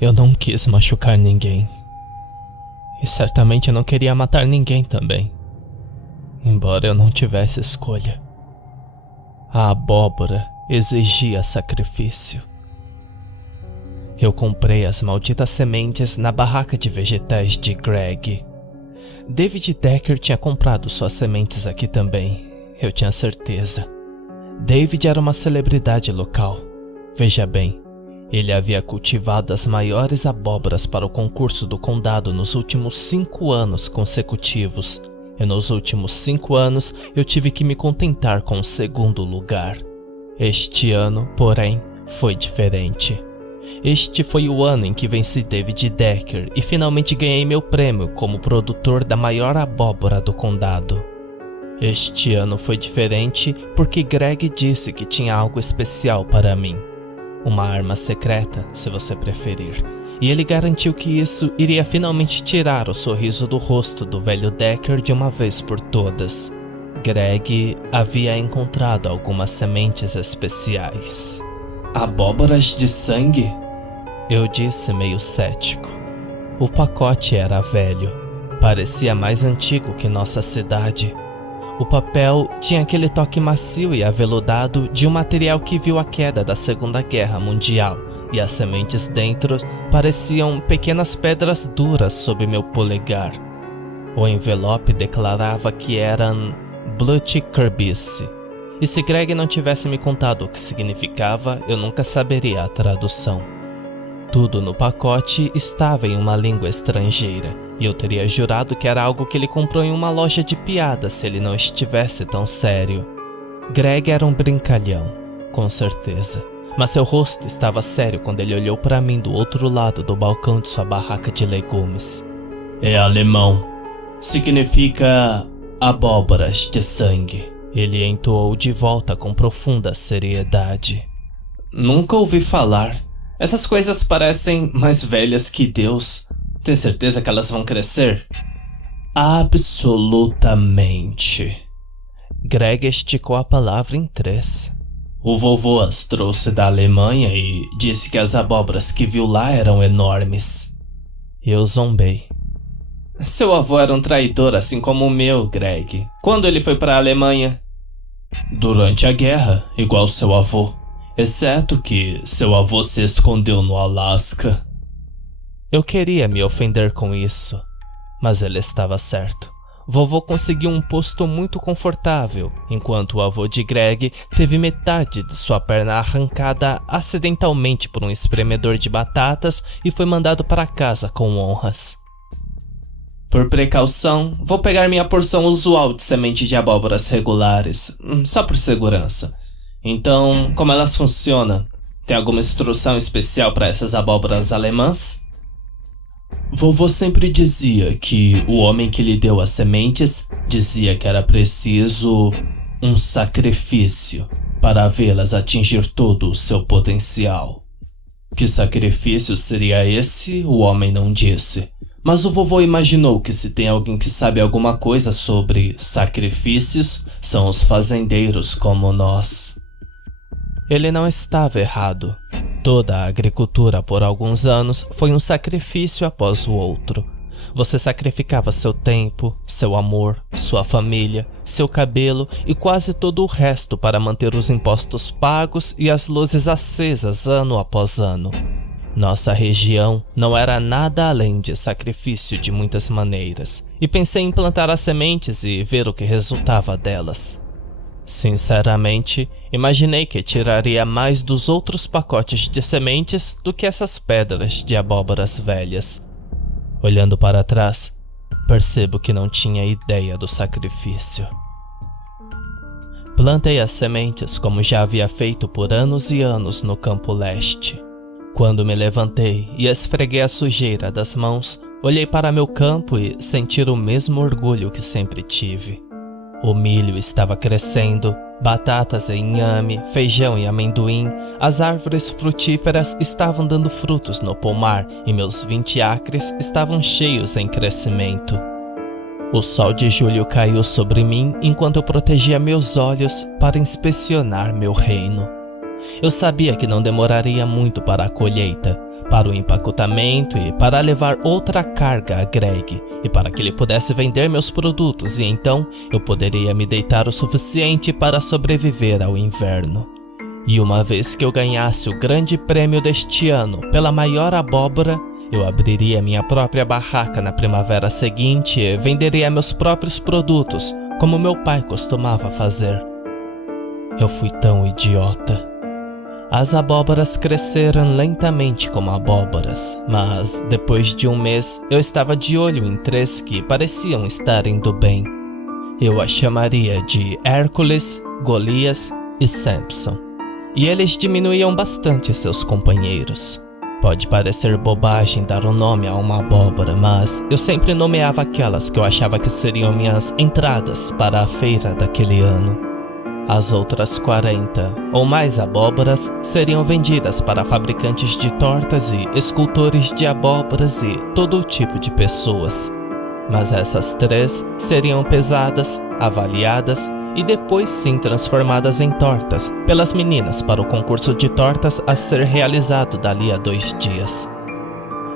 Eu não quis machucar ninguém. E certamente eu não queria matar ninguém também. Embora eu não tivesse escolha. A abóbora exigia sacrifício. Eu comprei as malditas sementes na barraca de vegetais de Greg. David Decker tinha comprado suas sementes aqui também, eu tinha certeza. David era uma celebridade local. Veja bem, ele havia cultivado as maiores abóboras para o concurso do condado nos últimos 5 anos consecutivos. E nos últimos 5 anos eu tive que me contentar com o segundo lugar. Este ano, porém, foi diferente. Este foi o ano em que venci David Decker e finalmente ganhei meu prêmio como produtor da maior abóbora do condado. Este ano foi diferente porque Greg disse que tinha algo especial para mim. Uma arma secreta, se você preferir. E ele garantiu que isso iria finalmente tirar o sorriso do rosto do velho Decker de uma vez por todas. Greg havia encontrado algumas sementes especiais. Abóboras de sangue? Eu disse meio cético. O pacote era velho. Parecia mais antigo que nossa cidade. O papel tinha aquele toque macio e aveludado de um material que viu a queda da Segunda Guerra Mundial, e as sementes dentro pareciam pequenas pedras duras sob meu polegar. O envelope declarava que eram Blunt Kerbice, e se Greg não tivesse me contado o que significava, eu nunca saberia a tradução. Tudo no pacote estava em uma língua estrangeira, e eu teria jurado que era algo que ele comprou em uma loja de piadas se ele não estivesse tão sério. Greg era um brincalhão, com certeza, mas seu rosto estava sério quando ele olhou para mim do outro lado do balcão de sua barraca de legumes. É alemão. Significa abóboras de sangue. Ele entoou de volta com profunda seriedade. Nunca ouvi falar. Essas coisas parecem mais velhas que Deus. Tem certeza que elas vão crescer? Absolutamente. Greg esticou a palavra em 3. O vovô as trouxe da Alemanha e disse que as abóboras que viu lá eram enormes. Eu zombei. Seu avô era um traidor assim como o meu, Greg. Quando ele foi para a Alemanha? Durante a guerra, igual seu avô. Exceto que seu avô se escondeu no Alasca. Eu queria me ofender com isso, mas ele estava certo. Vovô conseguiu um posto muito confortável, enquanto o avô de Greg teve metade de sua perna arrancada acidentalmente por um espremedor de batatas e foi mandado para casa com honras. Por precaução, vou pegar minha porção usual de semente de abóboras regulares, só por segurança. Então, como elas funcionam? Tem alguma instrução especial para essas abóboras alemãs? Vovô sempre dizia que o homem que lhe deu as sementes dizia que era preciso um sacrifício para vê-las atingir todo o seu potencial. Que sacrifício seria esse, o homem não disse. Mas o vovô imaginou que se tem alguém que sabe alguma coisa sobre sacrifícios, são os fazendeiros como nós. Ele não estava errado. Toda a agricultura por alguns anos foi um sacrifício após o outro. Você sacrificava seu tempo, seu amor, sua família, seu cabelo e quase todo o resto para manter os impostos pagos e as luzes acesas ano após ano. Nossa região não era nada além de sacrifício de muitas maneiras, e pensei em plantar as sementes e ver o que resultava delas. Sinceramente, imaginei que tiraria mais dos outros pacotes de sementes do que essas pedras de abóboras velhas. Olhando para trás, percebo que não tinha ideia do sacrifício. Plantei as sementes como já havia feito por anos e anos no campo leste. Quando me levantei e esfreguei a sujeira das mãos, olhei para meu campo e senti o mesmo orgulho que sempre tive. O milho estava crescendo, batatas e inhame, feijão e amendoim, as árvores frutíferas estavam dando frutos no pomar e meus 20 acres estavam cheios em crescimento. O sol de julho caiu sobre mim enquanto eu protegia meus olhos para inspecionar meu reino. Eu sabia que não demoraria muito para a colheita, para o empacotamento e para levar outra carga a Greg, e para que ele pudesse vender meus produtos, e então eu poderia me deitar o suficiente para sobreviver ao inverno. E uma vez que eu ganhasse o grande prêmio deste ano pela maior abóbora, eu abriria minha própria barraca na primavera seguinte e venderia meus próprios produtos, como meu pai costumava fazer. Eu fui tão idiota. As abóboras cresceram lentamente como abóboras, mas depois de um mês eu estava de olho em 3 que pareciam estar indo bem. Eu as chamaria de Hércules, Golias e Samson, e eles diminuíam bastante seus companheiros. Pode parecer bobagem dar um nome a uma abóbora, mas eu sempre nomeava aquelas que eu achava que seriam minhas entradas para a feira daquele ano. As outras 40 ou mais abóboras seriam vendidas para fabricantes de tortas e escultores de abóboras e todo tipo de pessoas. Mas essas 3 seriam pesadas, avaliadas e depois sim transformadas em tortas pelas meninas para o concurso de tortas a ser realizado dali a 2 dias.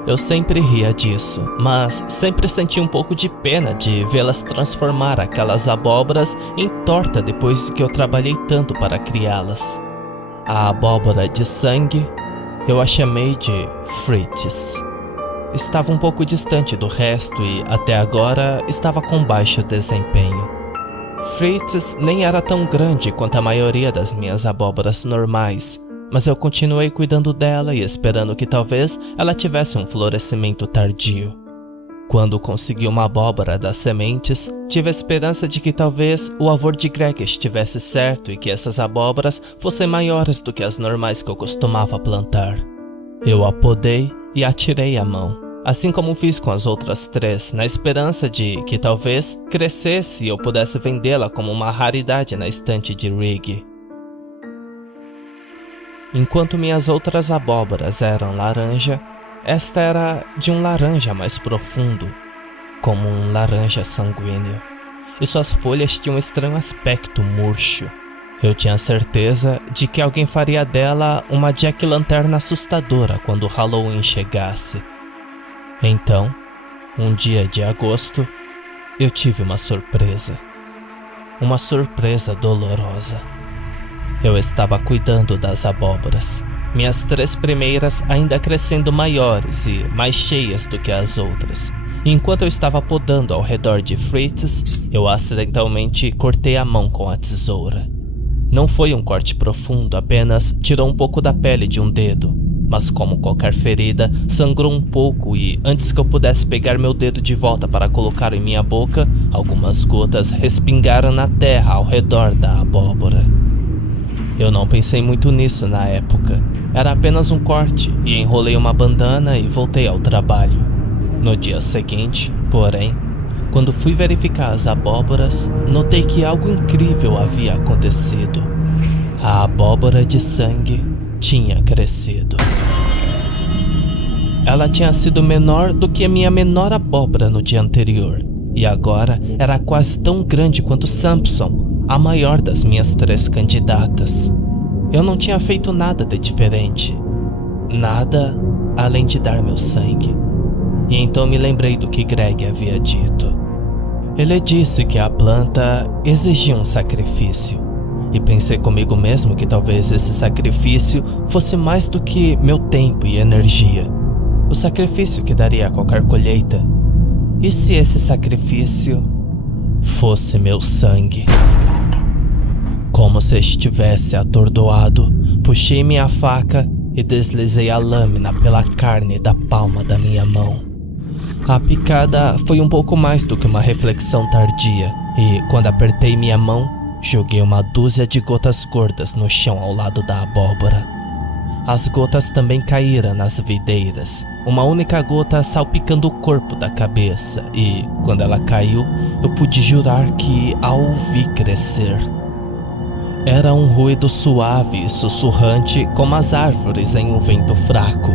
Eu sempre ria disso, mas sempre senti um pouco de pena de vê-las transformar aquelas abóboras em torta depois que eu trabalhei tanto para criá-las. A abóbora de sangue, eu a chamei de Fritz. Estava um pouco distante do resto e até agora estava com baixo desempenho. Fritz nem era tão grande quanto a maioria das minhas abóboras normais, mas eu continuei cuidando dela e esperando que talvez ela tivesse um florescimento tardio. Quando consegui uma abóbora das sementes, tive a esperança de que talvez o avô de Greg estivesse certo e que essas abóboras fossem maiores do que as normais que eu costumava plantar. Eu a podei e atirei a mão, assim como fiz com as outras 3, na esperança de que talvez crescesse e eu pudesse vendê-la como uma raridade na estante de Rig. Enquanto minhas outras abóboras eram laranja, esta era de um laranja mais profundo, como um laranja sanguíneo, e suas folhas tinham um estranho aspecto murcho. Eu tinha certeza de que alguém faria dela uma jack-lanterna assustadora quando o Halloween chegasse. Então, um dia de agosto, eu tive uma surpresa dolorosa. Eu estava cuidando das abóboras, minhas 3 primeiras ainda crescendo maiores e mais cheias do que as outras. E enquanto eu estava podando ao redor de Fritz, eu acidentalmente cortei a mão com a tesoura. Não foi um corte profundo, apenas tirou um pouco da pele de um dedo, mas como qualquer ferida, sangrou um pouco e antes que eu pudesse pegar meu dedo de volta para colocar em minha boca, algumas gotas respingaram na terra ao redor da abóbora. Eu não pensei muito nisso na época, era apenas um corte e enrolei uma bandana e voltei ao trabalho. No dia seguinte, porém, quando fui verificar as abóboras, notei que algo incrível havia acontecido. A abóbora de sangue tinha crescido. Ela tinha sido menor do que a minha menor abóbora no dia anterior, e agora era quase tão grande quanto Samson, a maior das minhas 3 candidatas. Eu não tinha feito nada de diferente, nada além de dar meu sangue. E então me lembrei do que Greg havia dito. Ele disse que a planta exigia um sacrifício, e pensei comigo mesmo que talvez esse sacrifício fosse mais do que meu tempo e energia, o sacrifício que daria a qualquer colheita. E se esse sacrifício fosse meu sangue? Como se estivesse atordoado, puxei minha faca e deslizei a lâmina pela carne da palma da minha mão. A picada foi um pouco mais do que uma reflexão tardia, e quando apertei minha mão, joguei uma dúzia de gotas gordas no chão ao lado da abóbora. As gotas também caíram nas videiras, uma única gota salpicando o corpo da cabeça, e quando ela caiu, eu pude jurar que a ouvi crescer. Era um ruído suave e sussurrante como as árvores em um vento fraco,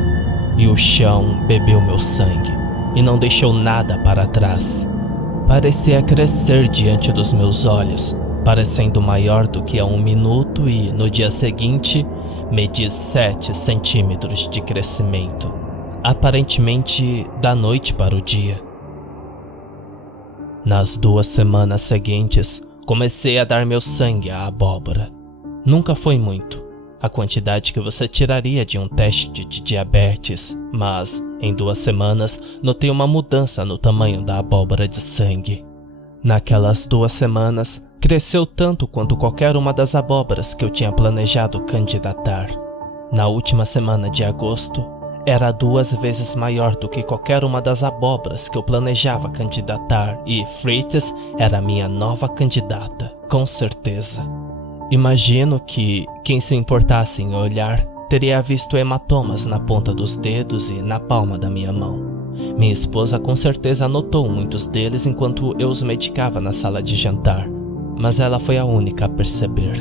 e o chão bebeu meu sangue e não deixou nada para trás. Parecia crescer diante dos meus olhos, parecendo maior do que há 1 minuto, e no dia seguinte medi 7 centímetros de crescimento. aparentemente da noite para o dia. Nas 2 semanas seguintes, comecei a dar meu sangue à abóbora. Nunca foi muito, a quantidade que você tiraria de um teste de diabetes, mas em 2 semanas notei uma mudança no tamanho da abóbora de sangue. Naquelas 2 semanas, cresceu tanto quanto qualquer uma das abóboras que eu tinha planejado candidatar. Na última semana de agosto, era 2 vezes maior do que qualquer uma das abóboras que eu planejava candidatar e Fritz era minha nova candidata, com certeza. Imagino que quem se importasse em olhar teria visto hematomas na ponta dos dedos e na palma da minha mão. Minha esposa com certeza notou muitos deles enquanto eu os medicava na sala de jantar, mas ela foi a única a perceber.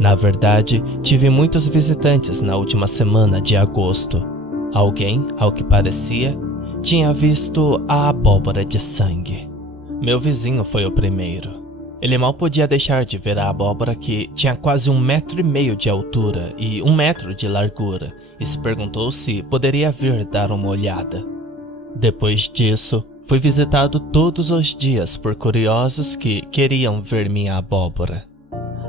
Na verdade, tive muitos visitantes na última semana de agosto. Alguém, ao que parecia, tinha visto a abóbora de sangue. Meu vizinho foi o primeiro. Ele mal podia deixar de ver a abóbora que tinha quase 1,5 metro de altura e 1 metro de largura e se perguntou se poderia vir dar uma olhada. Depois disso, fui visitado todos os dias por curiosos que queriam ver minha abóbora.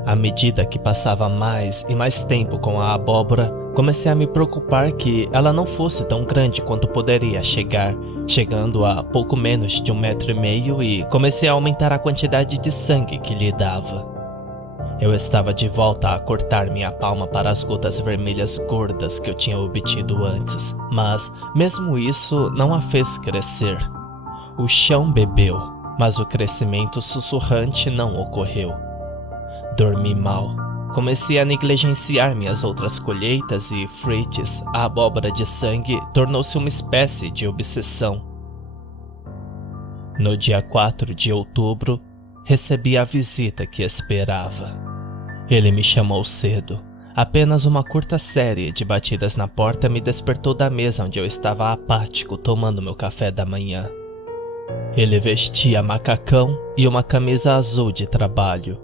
À medida que passava mais e mais tempo com a abóbora, comecei a me preocupar que ela não fosse tão grande quanto poderia chegar, chegando a pouco menos de 1,5 metro e comecei a aumentar a quantidade de sangue que lhe dava. Eu estava de volta a cortar minha palma para as gotas vermelhas gordas que eu tinha obtido antes, mas mesmo isso não a fez crescer. O chão bebeu, mas o crescimento sussurrante não ocorreu. Dormi mal. Comecei a negligenciar minhas outras colheitas e Fritz, a abóbora de sangue, tornou-se uma espécie de obsessão. No dia 4 de outubro, recebi a visita que esperava. Ele me chamou cedo. Apenas uma curta série de batidas na porta me despertou da mesa onde eu estava apático tomando meu café da manhã. Ele vestia macacão e uma camisa azul de trabalho,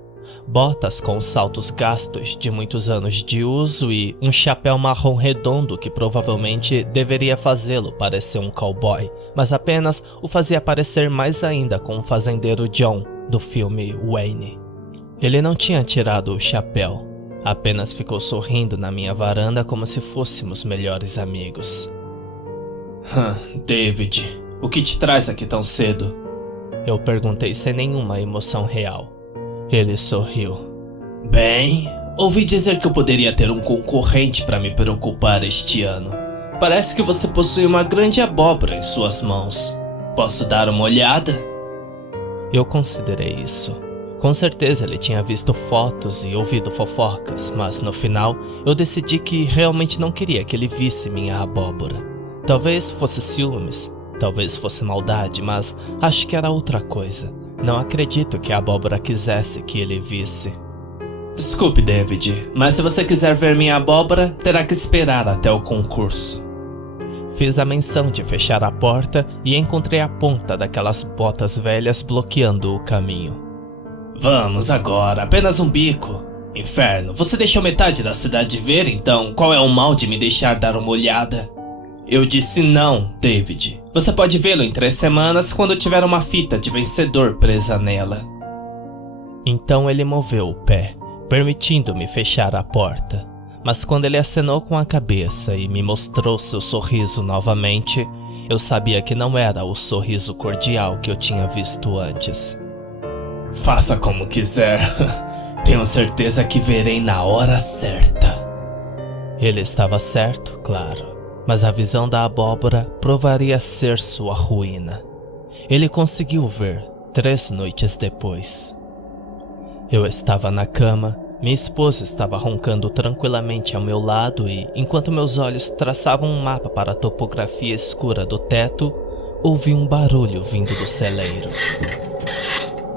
botas com saltos gastos de muitos anos de uso e um chapéu marrom redondo que provavelmente deveria fazê-lo parecer um cowboy, mas apenas o fazia parecer mais ainda com o fazendeiro John do filme Wayne. Ele não tinha tirado o chapéu, apenas ficou sorrindo na minha varanda como se fôssemos melhores amigos. David, o que te traz aqui tão cedo? Eu perguntei sem nenhuma emoção real. Ele sorriu. Bem, ouvi dizer que eu poderia ter um concorrente para me preocupar este ano. Parece que você possui uma grande abóbora em suas mãos. Posso dar uma olhada? Eu considerei isso. Com certeza ele tinha visto fotos e ouvido fofocas, mas no final eu decidi que realmente não queria que ele visse minha abóbora. Talvez fosse ciúmes, talvez fosse maldade, mas acho que era outra coisa. Não acredito que a abóbora quisesse que ele visse. Desculpe, David, mas se você quiser ver minha abóbora, terá que esperar até o concurso. Fiz a menção de fechar a porta e encontrei a ponta daquelas botas velhas bloqueando o caminho. Vamos agora, apenas um bico. Inferno, você deixou metade da cidade ver, então qual é o mal de me deixar dar uma olhada? Eu disse não, David. Você pode vê-lo em 3 semanas quando tiver uma fita de vencedor presa nela. Então ele moveu o pé, permitindo-me fechar a porta. Mas quando ele acenou com a cabeça e me mostrou seu sorriso novamente, eu sabia que não era o sorriso cordial que eu tinha visto antes. Faça como quiser. Tenho certeza que verei na hora certa. Ele estava certo, claro, mas a visão da abóbora provaria ser sua ruína. Ele conseguiu ver 3 noites depois. Eu estava na cama, minha esposa estava roncando tranquilamente ao meu lado e, enquanto meus olhos traçavam um mapa para a topografia escura do teto, ouvi um barulho vindo do celeiro.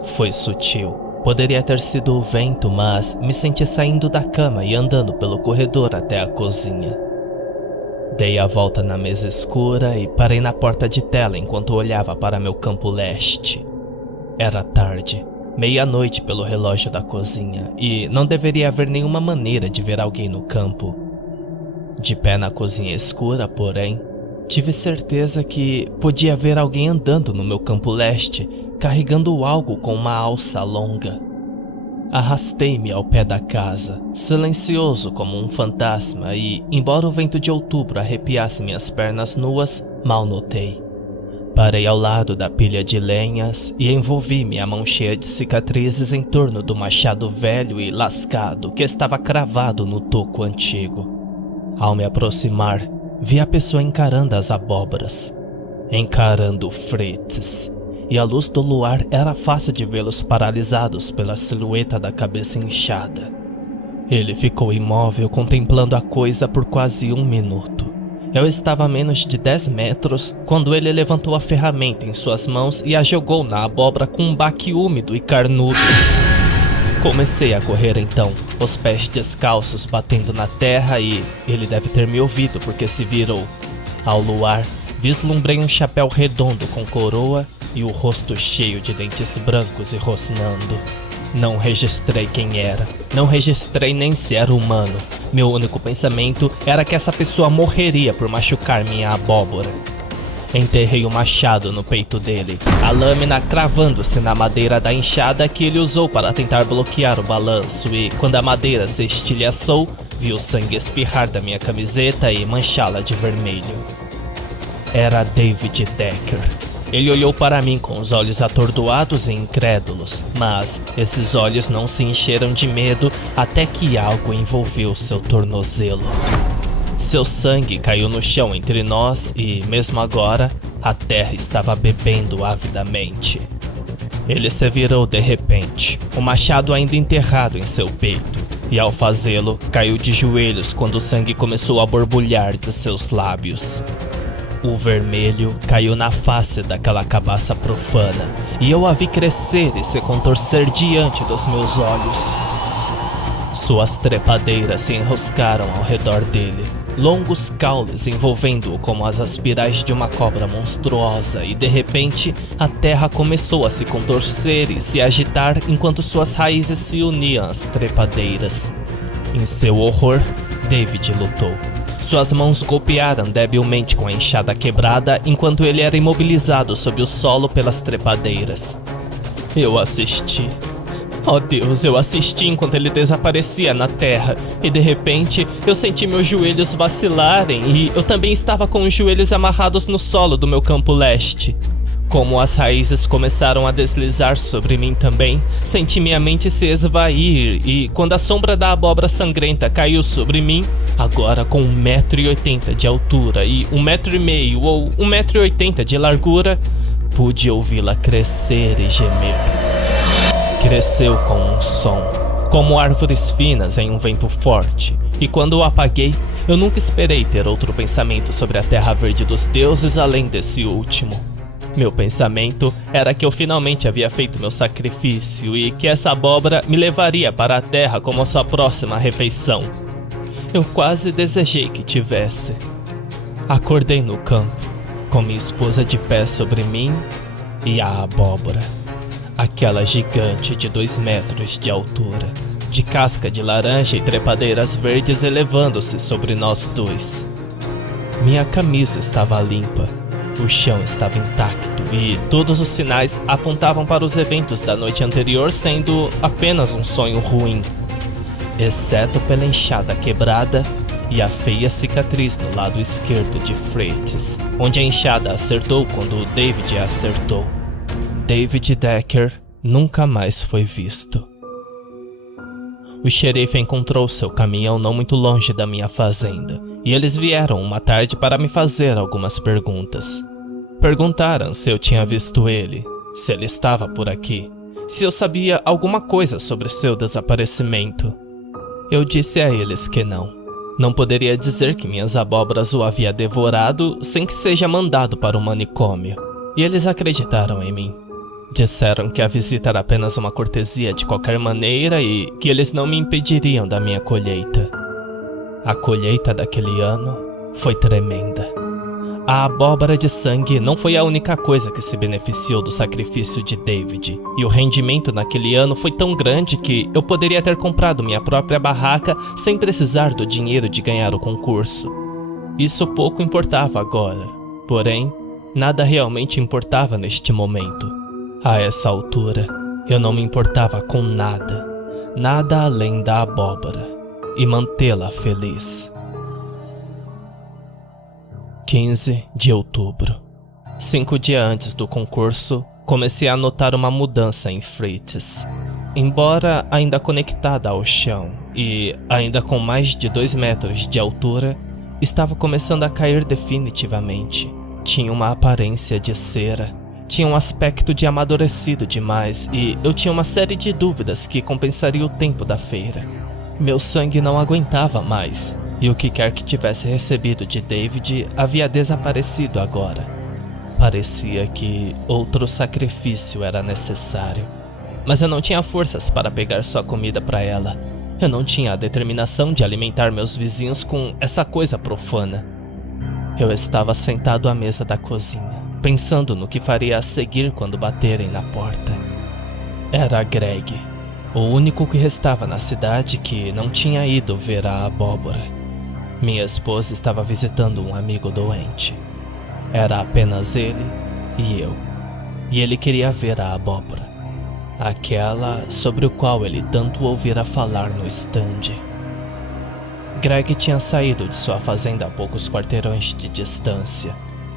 Foi sutil. Poderia ter sido o vento, mas me senti saindo da cama e andando pelo corredor até a cozinha. Dei a volta na mesa escura e parei na porta de tela enquanto olhava para meu campo leste. Era tarde, 00:30 pelo relógio da cozinha, e não deveria haver nenhuma maneira de ver alguém no campo. De pé na cozinha escura, porém, tive certeza que podia haver alguém andando no meu campo leste, carregando algo com uma alça longa. Arrastei-me ao pé da casa, silencioso como um fantasma e, embora o vento de outubro arrepiasse minhas pernas nuas, mal notei. Parei ao lado da pilha de lenhas e envolvi minha mão cheia de cicatrizes em torno do machado velho e lascado que estava cravado no toco antigo. Ao me aproximar, vi a pessoa encarando as abóboras, encarando Fritz, e a luz do luar era fácil de vê-los paralisados pela silhueta da cabeça inchada. Ele ficou imóvel contemplando a coisa por quase 1 minuto. Eu estava a menos de 10 metros quando ele levantou a ferramenta em suas mãos e a jogou na abóbora com um baque úmido e carnudo. Comecei a correr então, os pés descalços batendo na terra e ele deve ter me ouvido porque se virou. Ao luar, vislumbrei um chapéu redondo com coroa e o rosto cheio de dentes brancos e rosnando. Não registrei quem era, não registrei nem se era humano. Meu único pensamento era que essa pessoa morreria por machucar minha abóbora. Enterrei o machado no peito dele, a lâmina cravando-se na madeira da enxada que ele usou para tentar bloquear o balanço e, quando a madeira se estilhaçou, vi o sangue espirrar da minha camiseta e manchá-la de vermelho. Era David Decker. Ele olhou para mim com os olhos atordoados e incrédulos, mas esses olhos não se encheram de medo até que algo envolveu seu tornozelo. Seu sangue caiu no chão entre nós e, mesmo agora, a terra estava bebendo avidamente. Ele se virou de repente, o machado ainda enterrado em seu peito, e ao fazê-lo, caiu de joelhos quando o sangue começou a borbulhar de seus lábios. O vermelho caiu na face daquela cabaça profana, e eu a vi crescer e se contorcer diante dos meus olhos. Suas trepadeiras se enroscaram ao redor dele, longos caules envolvendo-o como as aspirais de uma cobra monstruosa, e de repente a terra começou a se contorcer e se agitar enquanto suas raízes se uniam às trepadeiras. Em seu horror, David lutou. Suas mãos golpearam debilmente com a enxada quebrada enquanto ele era imobilizado sob o solo pelas trepadeiras. Eu assisti. Oh Deus, eu assisti enquanto ele desaparecia na terra, e de repente eu senti meus joelhos vacilarem e eu também estava com os joelhos amarrados no solo do meu campo leste. Como as raízes começaram a deslizar sobre mim também, senti minha mente se esvair e quando a sombra da abóbora sangrenta caiu sobre mim, agora com 1,80 m de altura e 1,5 m ou 1,80 m de largura, pude ouvi-la crescer e gemer. Cresceu com um som, como árvores finas em um vento forte, e quando o apaguei, eu nunca esperei ter outro pensamento sobre a terra verde dos deuses além desse último. Meu pensamento era que eu finalmente havia feito meu sacrifício e que essa abóbora me levaria para a terra como a sua próxima refeição. Eu quase desejei que tivesse. Acordei no campo, com minha esposa de pé sobre mim e a abóbora. Aquela gigante de 2 metros de altura, de casca de laranja e trepadeiras verdes elevando-se sobre nós dois. Minha camisa estava limpa, o chão estava intacto e todos os sinais apontavam para os eventos da noite anterior sendo apenas um sonho ruim, exceto pela enxada quebrada e a feia cicatriz no lado esquerdo de Fritz, onde a enxada acertou quando David a acertou. David Decker nunca mais foi visto. O xerife encontrou seu caminhão não muito longe da minha fazenda, e eles vieram uma tarde para me fazer algumas perguntas. Perguntaram se eu tinha visto ele, se ele estava por aqui, se eu sabia alguma coisa sobre seu desaparecimento. Eu disse a eles que não. Não poderia dizer que minhas abóboras o havia devorado sem que seja mandado para o manicômio. E eles acreditaram em mim. Disseram que a visita era apenas uma cortesia de qualquer maneira e que eles não me impediriam da minha colheita. A colheita daquele ano foi tremenda. A abóbora de sangue não foi a única coisa que se beneficiou do sacrifício de David, e o rendimento naquele ano foi tão grande que eu poderia ter comprado minha própria barraca sem precisar do dinheiro de ganhar o concurso. Isso pouco importava agora, Porém, nada realmente importava neste momento. A essa altura, eu não me importava com nada, nada além da abóbora e mantê-la feliz. 15 de outubro. 5 dias antes do concurso, comecei a notar uma mudança em Fritz. Embora ainda conectada ao chão e ainda com mais de 2 metros de altura, estava começando a cair definitivamente. Tinha uma aparência de cera, tinha um aspecto de amadurecido demais e eu tinha uma série de dúvidas que compensaria o tempo da feira. Meu sangue não aguentava mais e o que quer que tivesse recebido de David havia desaparecido agora. Parecia que outro sacrifício era necessário. Mas eu não tinha forças para pegar sua comida para ela. Eu não tinha a determinação de alimentar meus vizinhos com essa coisa profana. Eu estava sentado à mesa da cozinha, pensando no que faria a seguir quando baterem na porta. Era Greg, o único que restava na cidade que não tinha ido ver a abóbora. Minha esposa estava visitando um amigo doente. Era apenas ele e eu. E ele queria ver a abóbora. Aquela sobre o qual ele tanto ouvira falar no estande. Greg tinha saído de sua fazenda a poucos quarteirões de distância.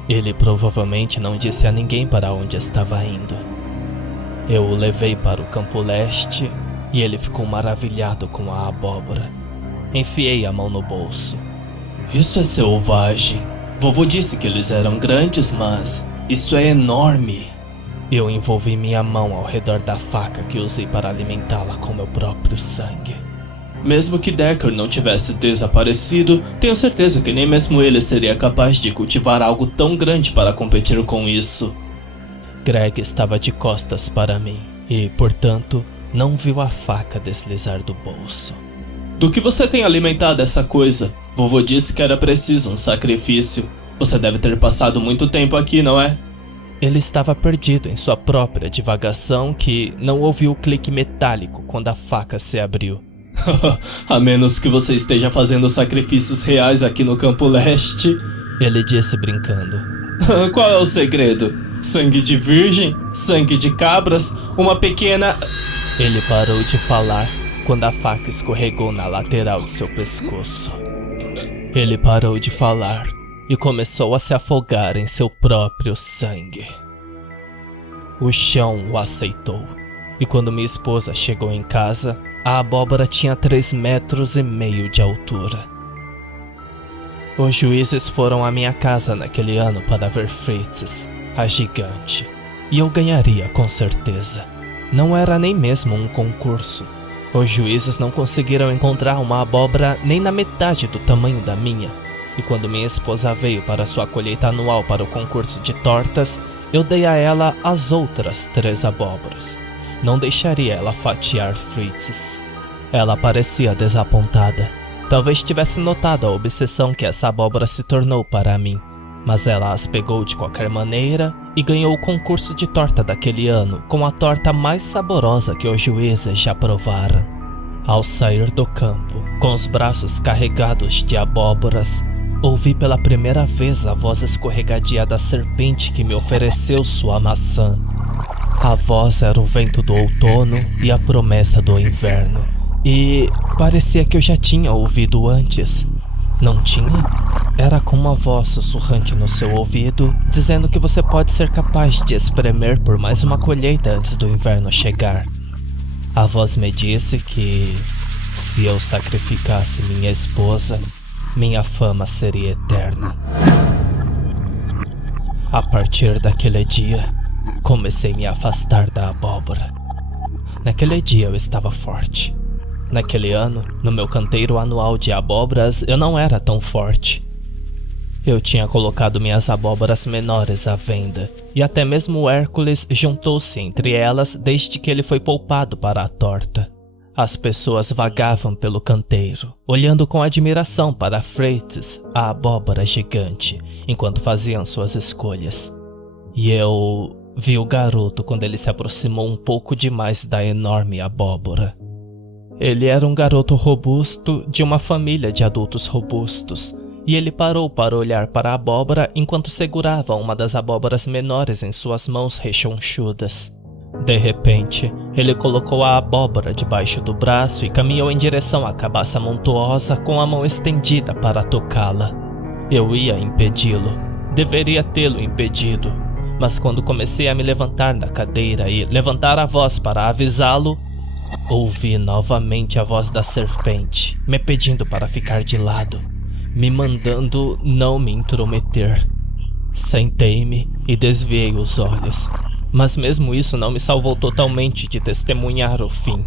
Ele provavelmente não disse a ninguém para onde estava indo. Eu o levei para o campo leste e ele ficou maravilhado com a abóbora. Enfiei a mão no bolso. Isso é selvagem. Vovô disse que eles eram grandes, mas isso é enorme. Eu envolvi minha mão ao redor da faca que usei para alimentá-la com meu próprio sangue. Mesmo que Decker não tivesse desaparecido, tenho certeza que nem mesmo ele seria capaz de cultivar algo tão grande para competir com isso. Greg estava de costas para mim e, portanto, não viu a faca deslizar do bolso. Do que você tem alimentado essa coisa? Vovô disse que era preciso um sacrifício. Você deve ter passado muito tempo aqui, não é? Ele estava perdido em sua própria divagação que não ouviu o clique metálico quando a faca se abriu. A menos que você esteja fazendo sacrifícios reais aqui no Campo Leste, ele disse brincando. Qual é o segredo? Sangue de virgem? Sangue de cabras? Uma pequena... Ele parou de falar quando a faca escorregou na lateral de seu pescoço. Ele parou de falar e começou a se afogar em seu próprio sangue. O chão o aceitou, e quando minha esposa chegou em casa, a abóbora tinha 3,5 metros de altura. Os juízes foram à minha casa naquele ano para ver Fritz, a gigante, e eu ganharia com certeza. Não era nem mesmo um concurso. Os juízes não conseguiram encontrar uma abóbora nem na metade do tamanho da minha. E quando minha esposa veio para sua colheita anual para o concurso de tortas, eu dei a ela as outras 3 abóboras. Não deixaria ela fatiar Fritz. Ela parecia desapontada. Talvez tivesse notado a obsessão que essa abóbora se tornou para mim. Mas ela as pegou de qualquer maneira e ganhou o concurso de torta daquele ano com a torta mais saborosa que os juízes já provaram. Ao sair do campo, com os braços carregados de abóboras, ouvi pela primeira vez a voz escorregadia da serpente que me ofereceu sua maçã. A voz era o vento do outono e a promessa do inverno. E parecia que eu já tinha ouvido antes. Não tinha? Era como uma voz sussurrante no seu ouvido, dizendo que você pode ser capaz de espremer por mais uma colheita antes do inverno chegar. A voz me disse que, se eu sacrificasse minha esposa, minha fama seria eterna. A partir daquele dia, comecei a me afastar da abóbora. Naquele dia eu estava forte. Naquele ano, no meu canteiro anual de abóboras, eu não era tão forte. Eu tinha colocado minhas abóboras menores à venda, e até mesmo o Hércules juntou-se entre elas desde que ele foi poupado para a torta. As pessoas vagavam pelo canteiro, olhando com admiração para Fritz, a abóbora gigante, enquanto faziam suas escolhas. E eu vi o garoto quando ele se aproximou um pouco demais da enorme abóbora. Ele era um garoto robusto de uma família de adultos robustos, e ele parou para olhar para a abóbora enquanto segurava uma das abóboras menores em suas mãos rechonchudas. De repente, ele colocou a abóbora debaixo do braço e caminhou em direção à cabaça montuosa com a mão estendida para tocá-la. Eu ia impedi-lo. Deveria tê-lo impedido. Mas quando comecei a me levantar da cadeira e levantar a voz para avisá-lo, ouvi novamente a voz da serpente, me pedindo para ficar de lado, me mandando não me intrometer. Sentei-me e desviei os olhos, mas mesmo isso não me salvou totalmente de testemunhar o fim.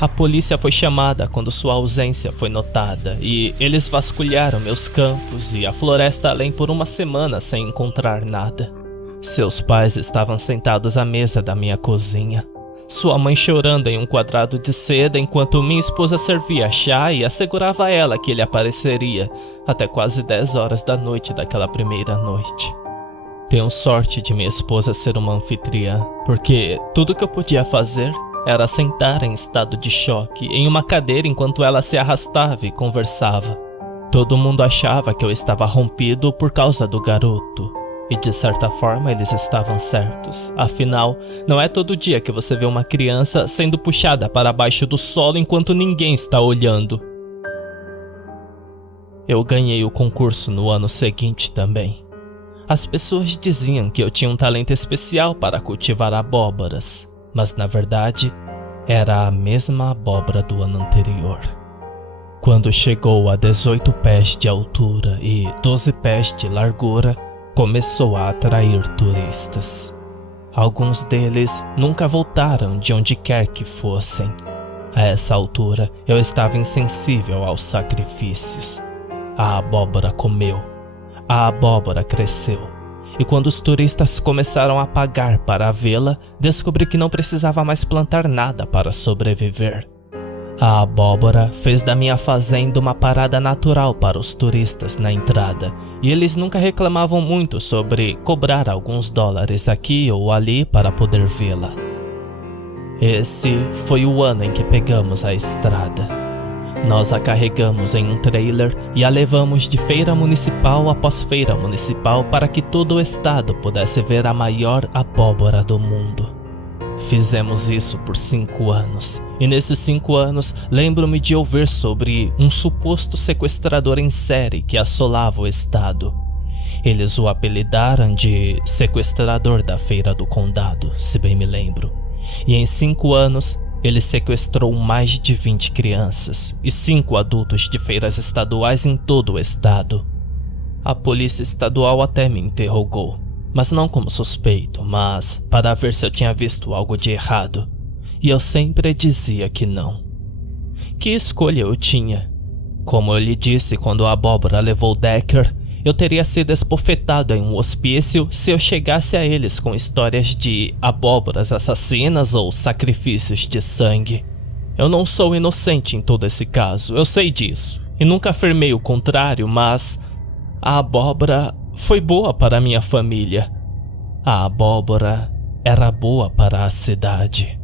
A polícia foi chamada quando sua ausência foi notada e eles vasculharam meus campos e a floresta além por uma semana sem encontrar nada. Seus pais estavam sentados à mesa da minha cozinha, sua mãe chorando em um quadrado de seda enquanto minha esposa servia chá e assegurava a ela que ele apareceria até quase 10 horas da noite daquela primeira noite. Tenho sorte de minha esposa ser uma anfitriã, porque tudo que eu podia fazer era sentar em estado de choque em uma cadeira enquanto ela se arrastava e conversava. Todo mundo achava que eu estava rompido por causa do garoto. E de certa forma eles estavam certos. Afinal, não é todo dia que você vê uma criança sendo puxada para baixo do solo enquanto ninguém está olhando. Eu ganhei o concurso no ano seguinte também. As pessoas diziam que eu tinha um talento especial para cultivar abóboras, mas na verdade era a mesma abóbora do ano anterior. Quando chegou a 18 pés de altura e 12 pés de largura, começou a atrair turistas. Alguns deles nunca voltaram de onde quer que fossem. A essa altura, eu estava insensível aos sacrifícios. A abóbora comeu. A abóbora cresceu. E quando os turistas começaram a pagar para vê-la, descobri que não precisava mais plantar nada para sobreviver. A abóbora fez da minha fazenda uma parada natural para os turistas na entrada, e eles nunca reclamavam muito sobre cobrar alguns dólares aqui ou ali para poder vê-la. Esse foi o ano em que pegamos a estrada. Nós a carregamos em um trailer e a levamos de feira municipal após feira municipal para que todo o estado pudesse ver a maior abóbora do mundo. Fizemos isso por 5 anos, e nesses 5 anos lembro-me de ouvir sobre um suposto sequestrador em série que assolava o estado. Eles o apelidaram de sequestrador da feira do condado, se bem me lembro. E em 5 anos, ele sequestrou mais de 20 crianças e 5 adultos de feiras estaduais em todo o estado. A polícia estadual até me interrogou, mas não como suspeito, mas para ver se eu tinha visto algo de errado. E eu sempre dizia que não. Que escolha eu tinha? Como eu lhe disse quando a abóbora levou Decker, eu teria sido espofetado em um hospício se eu chegasse a eles com histórias de abóboras assassinas ou sacrifícios de sangue. Eu não sou inocente em todo esse caso, eu sei disso, e nunca afirmei o contrário, mas a abóbora foi boa para minha família. A abóbora era boa para a cidade.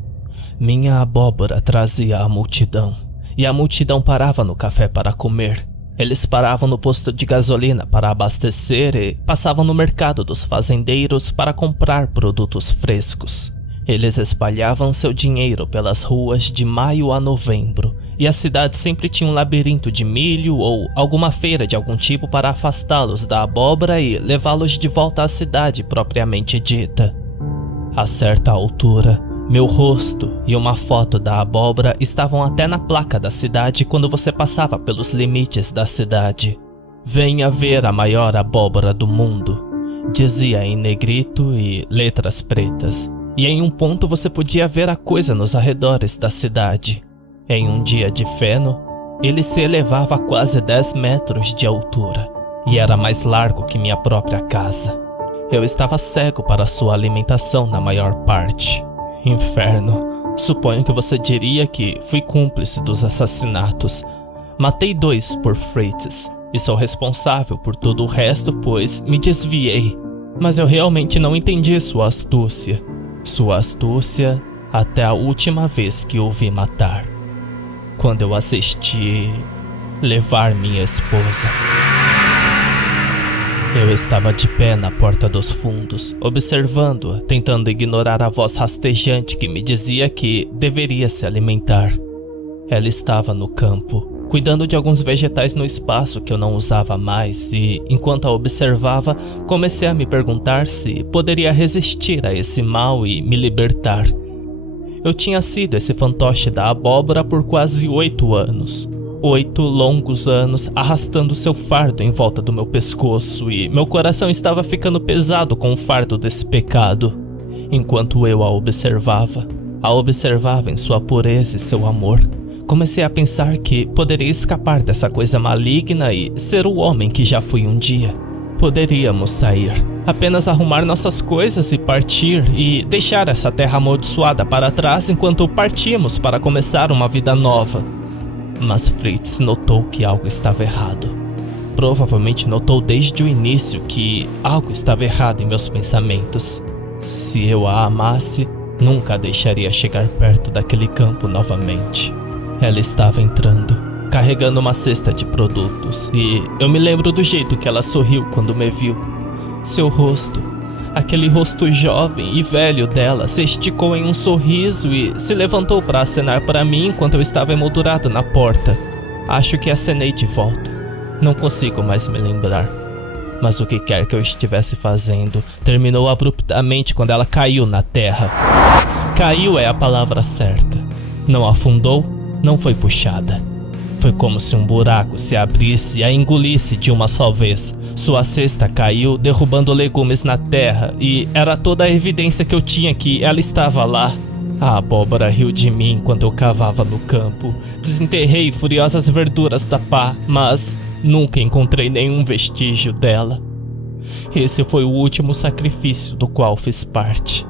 Minha abóbora trazia a multidão, e a multidão parava no café para comer. Eles paravam no posto de gasolina para abastecer e passavam no mercado dos fazendeiros para comprar produtos frescos. Eles espalhavam seu dinheiro pelas ruas de maio a novembro, e a cidade sempre tinha um labirinto de milho ou alguma feira de algum tipo para afastá-los da abóbora e levá-los de volta à cidade propriamente dita. A certa altura, meu rosto e uma foto da abóbora estavam até na placa da cidade quando você passava pelos limites da cidade. Venha ver a maior abóbora do mundo, dizia em negrito e letras pretas, e em um ponto você podia ver a coisa nos arredores da cidade. Em um dia de feno, ele se elevava a quase 10 metros de altura, e era mais largo que minha própria casa. Eu estava cego para sua alimentação na maior parte. Inferno, suponho que você diria que fui cúmplice dos assassinatos. Matei 2 por Freitas e sou responsável por todo o resto, pois me desviei. Mas eu realmente não entendi sua astúcia. Sua astúcia até a última vez que o vi matar. Quando eu assisti levar minha esposa. Eu estava de pé na porta dos fundos, observando-a, tentando ignorar a voz rastejante que me dizia que deveria se alimentar. Ela estava no campo, cuidando de alguns vegetais no espaço que eu não usava mais, e enquanto a observava, comecei a me perguntar se poderia resistir a esse mal e me libertar. Eu tinha sido esse fantoche da abóbora por quase 8 anos. 8 longos anos arrastando seu fardo em volta do meu pescoço, e meu coração estava ficando pesado com o fardo desse pecado. Enquanto eu a observava em sua pureza e seu amor, comecei a pensar que poderia escapar dessa coisa maligna e ser o homem que já fui um dia. Poderíamos sair, apenas arrumar nossas coisas e partir, e deixar essa terra amaldiçoada para trás enquanto partíamos para começar uma vida nova. Mas Fritz notou que algo estava errado. Provavelmente notou desde o início que algo estava errado em meus pensamentos. Se eu a amasse, nunca a deixaria chegar perto daquele campo novamente. Ela estava entrando, carregando uma cesta de produtos, e eu me lembro do jeito que ela sorriu quando me viu. Seu rosto, aquele rosto jovem e velho dela, se esticou em um sorriso e se levantou para acenar para mim enquanto eu estava emoldurado na porta. Acho que acenei de volta. Não consigo mais me lembrar. Mas o que quer que eu estivesse fazendo terminou abruptamente quando ela caiu na terra. Caiu é a palavra certa. Não afundou, não foi puxada. Foi como se um buraco se abrisse e a engolisse de uma só vez. Sua cesta caiu, derrubando legumes na terra, e era toda a evidência que eu tinha que ela estava lá. A abóbora riu de mim enquanto eu cavava no campo. Desenterrei furiosas verduras da pá, mas nunca encontrei nenhum vestígio dela. Esse foi o último sacrifício do qual fiz parte.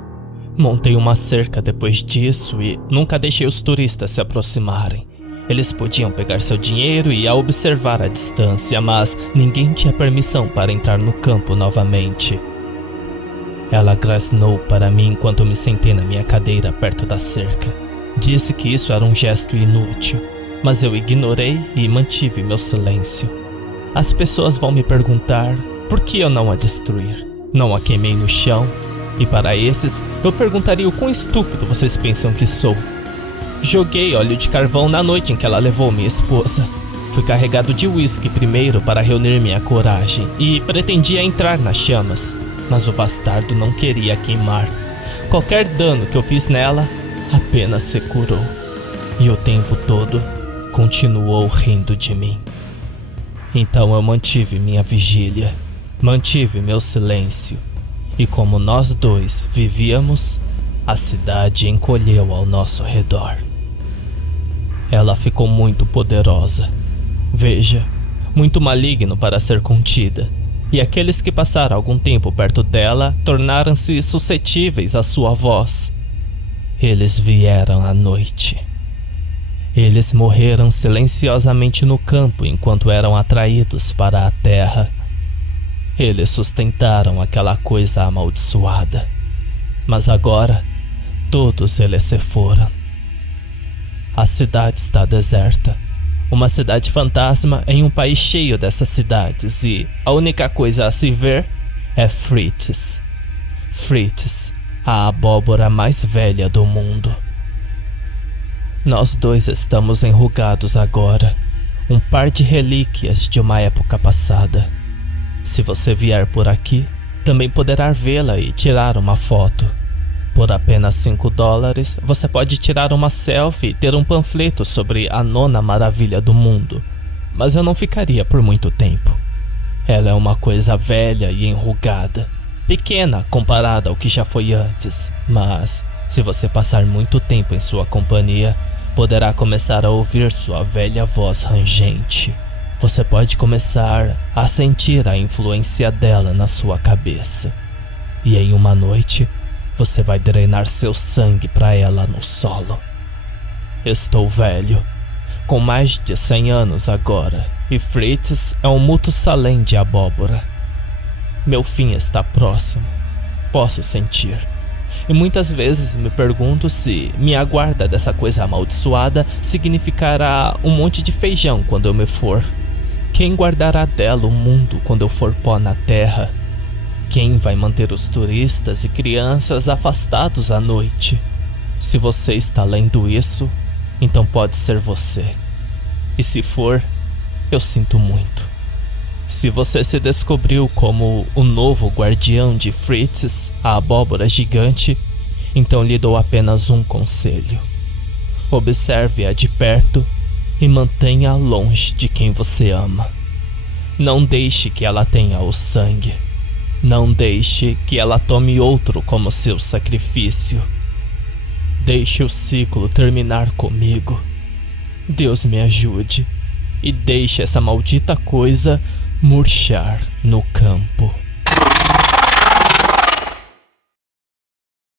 Montei uma cerca depois disso e nunca deixei os turistas se aproximarem. Eles podiam pegar seu dinheiro e a observar à distância, mas ninguém tinha permissão para entrar no campo novamente. Ela grasnou para mim enquanto me sentei na minha cadeira perto da cerca. Disse que isso era um gesto inútil, mas eu ignorei e mantive meu silêncio. As pessoas vão me perguntar por que eu não a destruir, não a queimei no chão, e para esses eu perguntaria o quão estúpido vocês pensam que sou. Joguei óleo de carvão na noite em que ela levou minha esposa. Fui carregado de uísque primeiro para reunir minha coragem e pretendia entrar nas chamas, mas o bastardo não queria queimar. Qualquer dano que eu fiz nela apenas se curou, e o tempo todo continuou rindo de mim. Então eu mantive minha vigília, mantive meu silêncio, e como nós dois vivíamos, a cidade encolheu ao nosso redor. Ela ficou muito poderosa. Veja, muito maligno para ser contida. E aqueles que passaram algum tempo perto dela tornaram-se suscetíveis à sua voz. Eles vieram à noite. Eles morreram silenciosamente no campo enquanto eram atraídos para a terra. Eles sustentaram aquela coisa amaldiçoada. Mas agora, todos eles se foram. A cidade está deserta. Uma cidade fantasma em um país cheio dessas cidades, e a única coisa a se ver é Fritz. Fritz, a abóbora mais velha do mundo. Nós dois estamos enrugados agora, um par de relíquias de uma época passada. Se você vier por aqui, também poderá vê-la e tirar uma foto. Por apenas $5, você pode tirar uma selfie e ter um panfleto sobre a 9ª maravilha do mundo. Mas eu não ficaria por muito tempo. Ela é uma coisa velha e enrugada, pequena comparada ao que já foi antes, mas se você passar muito tempo em sua companhia, poderá começar a ouvir sua velha voz rangente. Você pode começar a sentir a influência dela na sua cabeça. E em uma noite, você vai drenar seu sangue para ela no solo. Estou velho, com mais de 100 anos agora, e Fritz é um Matusalém de abóbora. Meu fim está próximo, posso sentir. E muitas vezes me pergunto se minha guarda dessa coisa amaldiçoada significará um monte de feijão quando eu me for. Quem guardará dela o mundo quando eu for pó na terra? Quem vai manter os turistas e crianças afastados à noite? Se você está lendo isso, então pode ser você. E se for, eu sinto muito. Se você se descobriu como o novo guardião de Fritz, a abóbora gigante, então lhe dou apenas um conselho. Observe-a de perto e mantenha-a longe de quem você ama. Não deixe que ela tenha o sangue. Não deixe que ela tome outro como seu sacrifício. Deixe o ciclo terminar comigo. Deus me ajude e deixe essa maldita coisa murchar no campo.